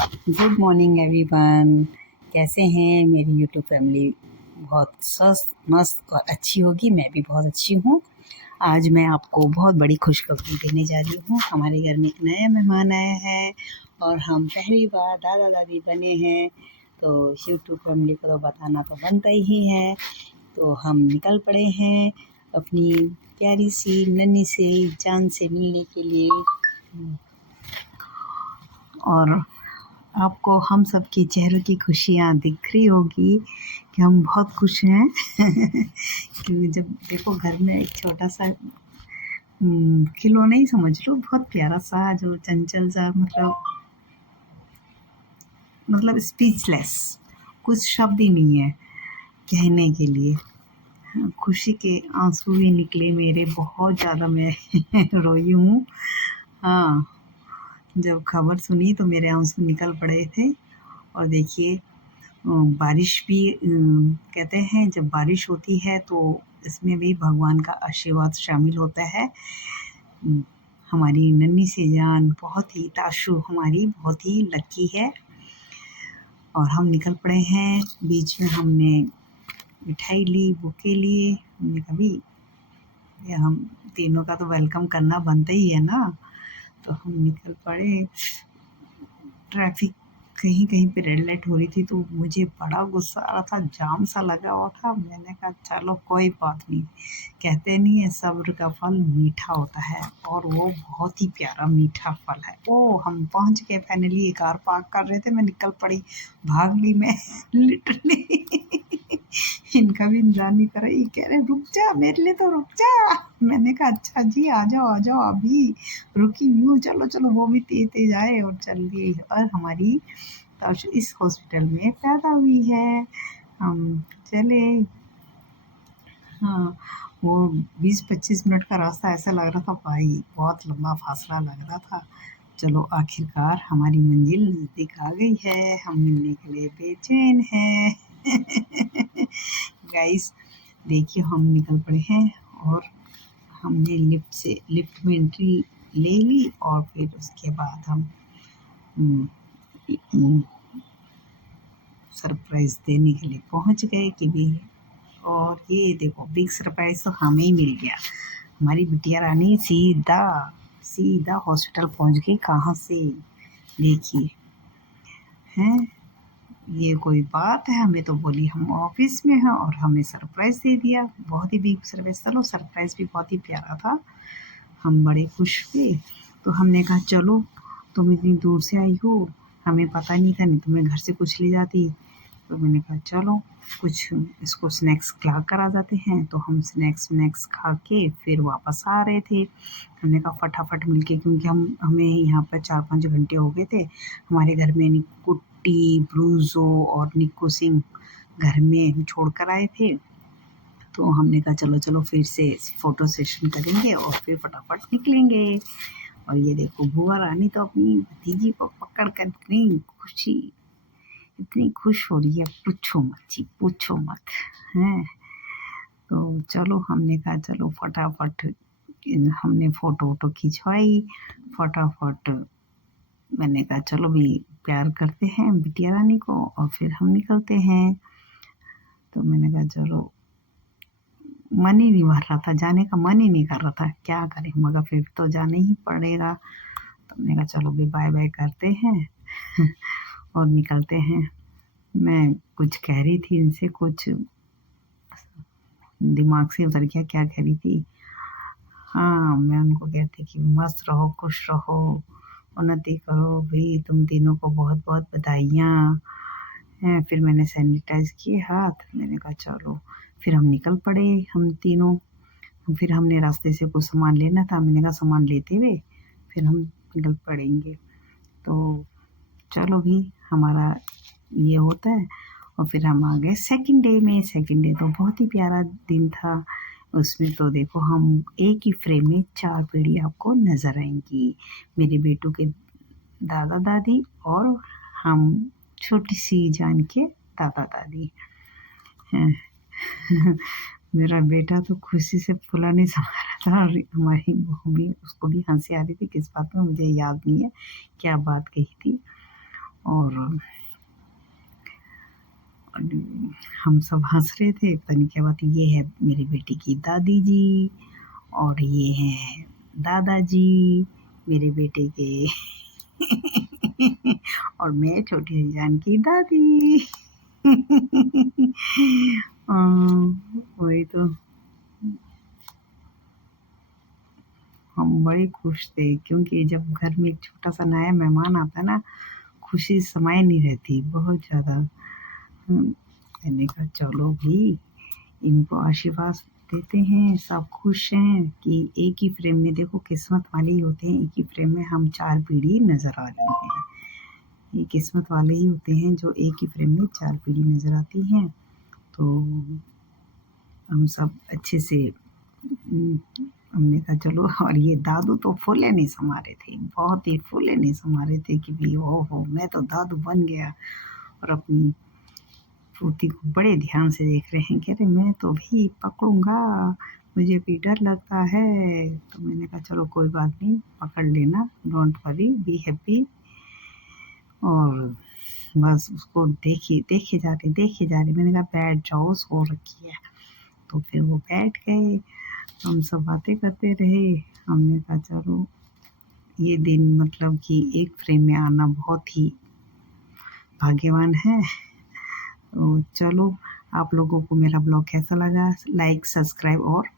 Good morning everyone. कैसे हैं मेरी यूट्यूब फैमिली? बहुत स्वस्थ मस्त और अच्छी होगी। मैं भी बहुत अच्छी हूँ। आज मैं आपको बहुत बड़ी खुशखबरी देने जा रही हूँ। हमारे घर में एक नया मेहमान आया है और हम पहली बार दादा दादी बने हैं, तो यूट्यूब फैमिली को तो बताना तो बनता ही है। तो हम निकल पड़े हैं अपनी प्यारी सी नन्ही सी जान से मिलने के लिए। और आपको हम सब के चेहरों की खुशियाँ दिख रही होगी कि हम बहुत खुश हैं क्योंकि जब देखो घर में एक छोटा सा खिलौना ही समझ लो, बहुत प्यारा सा जो चंचल सा, मतलब स्पीचलेस, कुछ शब्द ही नहीं है कहने के लिए। खुशी के आंसू भी निकले मेरे, बहुत ज़्यादा मैं रोई हूँ। हाँ, जब खबर सुनी तो मेरे आंसू निकल पड़े थे। और देखिए, बारिश भी कहते हैं जब बारिश होती है तो इसमें भी भगवान का आशीर्वाद शामिल होता है। हमारी नन्ही सी जान बहुत ही ताशु, हमारी बहुत ही लकी है। और हम निकल पड़े हैं। बीच में हमने मिठाई ली, बुके लिए। हमने कभी हम तीनों का तो वेलकम करना बनता ही है ना। तो हम निकल पड़े। ट्रैफिक कहीं कहीं पे रेड लाइट हो रही थी तो मुझे बड़ा गुस्सा आ रहा था, जाम सा लगा हुआ था। मैंने कहा चलो कोई बात नहीं, कहते नहीं है सब्र का फल मीठा होता है, और वो बहुत ही प्यारा मीठा फल है। ओ, हम पहुंच गए फाइनली। कार पार्क कर रहे थे, मैं निकल पड़ी, भाग ली मैं लिटरली इनका भी इंतजार नहीं करा। ये कह रहे रुक जा, मेरे लिए तो रुक जा। मैंने कहा अच्छा जी, आ जाओ अभी रुकी हूँ, चलो चलो। वो भी तेज तेज आए और चल दिए। और हमारी ताशु इस हॉस्पिटल में पैदा हुई है। हम चले। हाँ, वो 20-25 मिनट का रास्ता ऐसा लग रहा था भाई, बहुत लंबा फासला लग रहा था। चलो आखिरकार हमारी मंजिल नज़दीक आ गई है। हम मिलने के लिए बेचैन हैं गाइस देखिए, हम निकल पड़े हैं और हमने लिफ्ट में एंट्री ले ली। और फिर उसके बाद हम सरप्राइज़ देने के लिए पहुंच गए कि भी। और ये देखो, बिग सरप्राइज़ तो हमें ही मिल गया। हमारी बिटिया रानी सीधा सीधा हॉस्पिटल पहुंच गई। कहाँ से, देखिए हैं, ये कोई बात है? हमें तो बोली हम ऑफिस में हैं और हमें सरप्राइज़ दे दिया। बहुत ही बिग सरप्राइज़। चलो, सरप्राइज़ भी बहुत ही प्यारा था। हम बड़े खुश हुए। तो हमने कहा चलो, तुम इतनी दूर से आई हो, हमें पता नहीं था, नहीं तो मैं घर से कुछ ले जाती। तो मैंने कहा चलो कुछ इसको स्नैक्स खिला कर आ जाते हैं। तो हम स्नैक्स खा के फिर वापस आ रहे थे। हमने कहा फटाफट मिलके, क्योंकि हमें यहाँ पर 4-5 घंटे हो गए थे। हमारे घर में कुट्टी, ब्रूजो और निक्कू सिंह घर में छोड़ कर आए थे। तो हमने कहा चलो चलो फिर से फ़ोटो सेशन करेंगे और फिर फटाफट निकलेंगे। और ये देखो, बुआ रानी तो अपनी भतीजी को पकड़ कर इतनी खुश हो रही है, पूछो मत जी, पूछो मत हैं। तो चलो, हमने कहा चलो फटाफट हमने फ़ोटो वोटो खिंचवाई फटाफट। मैंने कहा चलो भी प्यार करते हैं बिटिया रानी को और फिर हम निकलते हैं। तो मैंने कहा चलो, मन ही नहीं भर रहा था, जाने का मन ही नहीं कर रहा था, क्या करें, मगर फिर तो जाना ही पड़ेगा। तो मैंने कहा चलो भी बाय बाय करते हैं और निकलते हैं। मैं कुछ कह रही थी इनसे, कुछ दिमाग से उतर गया क्या कह रही थी। हाँ, मैं उनको कहती कि मस्त रहो, खुश रहो, उन्नति करो भाई, तुम तीनों को बहुत बहुत बधाइयाँ हैं। फिर मैंने सैनिटाइज किए हाथ। मैंने कहा चलो, फिर हम निकल पड़े हम तीनों। फिर हमने रास्ते से कुछ सामान लेना था। मैंने कहा सामान लेते हुए फिर हम निकल पड़ेंगे। तो चलो भी, हमारा ये होता है। और फिर हम आ गए सेकंड डे में। सेकंड डे तो बहुत ही प्यारा दिन था। उसमें तो देखो, हम एक ही फ्रेम में 4 पीढ़ी आपको नज़र आएंगी। मेरे बेटों के दादा दादी और हम छोटी सी जान के दादा दादी हैं मेरा बेटा तो खुशी से फूला नहीं समा रहा था। और हमारी बहू भी, उसको भी हंसी आ रही थी। किस बात में मुझे याद नहीं है क्या बात कही थी। और हम सब हंस रहे थे। पता नहीं क्या बात, ये है मेरी बेटी की दादी जी और ये हैं दादाजी मेरे बेटे के और मैं छोटी सी जान की दादी। वही तो, हम बड़े खुश थे क्योंकि जब घर में एक छोटा सा नया मेहमान आता है ना, खुशी समाये नहीं रहती, बहुत ज़्यादा। मैंने कहा चलो भी इनको आशीर्वाद देते हैं, सब खुश हैं कि एक ही फ्रेम में, देखो किस्मत वाले ही होते हैं, एक ही फ्रेम में हम 4 पीढ़ी नज़र आ रही हैं। ये किस्मत वाले ही होते हैं जो एक ही फ्रेम में 4 पीढ़ी नज़र आती हैं। तो हम सब अच्छे से हमने कहा चलो। और ये दादू तो फूले नहीं समा रहे थे, बहुत ही फूले नहीं समा रहे थे कि भाई हो मैं तो दादू बन गया। और अपनी पोती को बड़े ध्यान से देख रहे हैं कि अरे मैं तो भी पकड़ूंगा, मुझे भी डर लगता है। तो मैंने कहा चलो कोई बात नहीं, पकड़ लेना, डोंट वरी, बी हैप्पी। और बस उसको देखे जा रहे। मैंने कहा बैठ जाओ, सो रखी है। तो फिर वो बैठ गए, तो हम सब बातें करते रहे। हमने कहा चलो ये दिन मतलब कि एक फ्रेम में आना बहुत ही भाग्यवान है। तो चलो, आप लोगों को मेरा ब्लॉग कैसा लगा, लाइक सब्सक्राइब और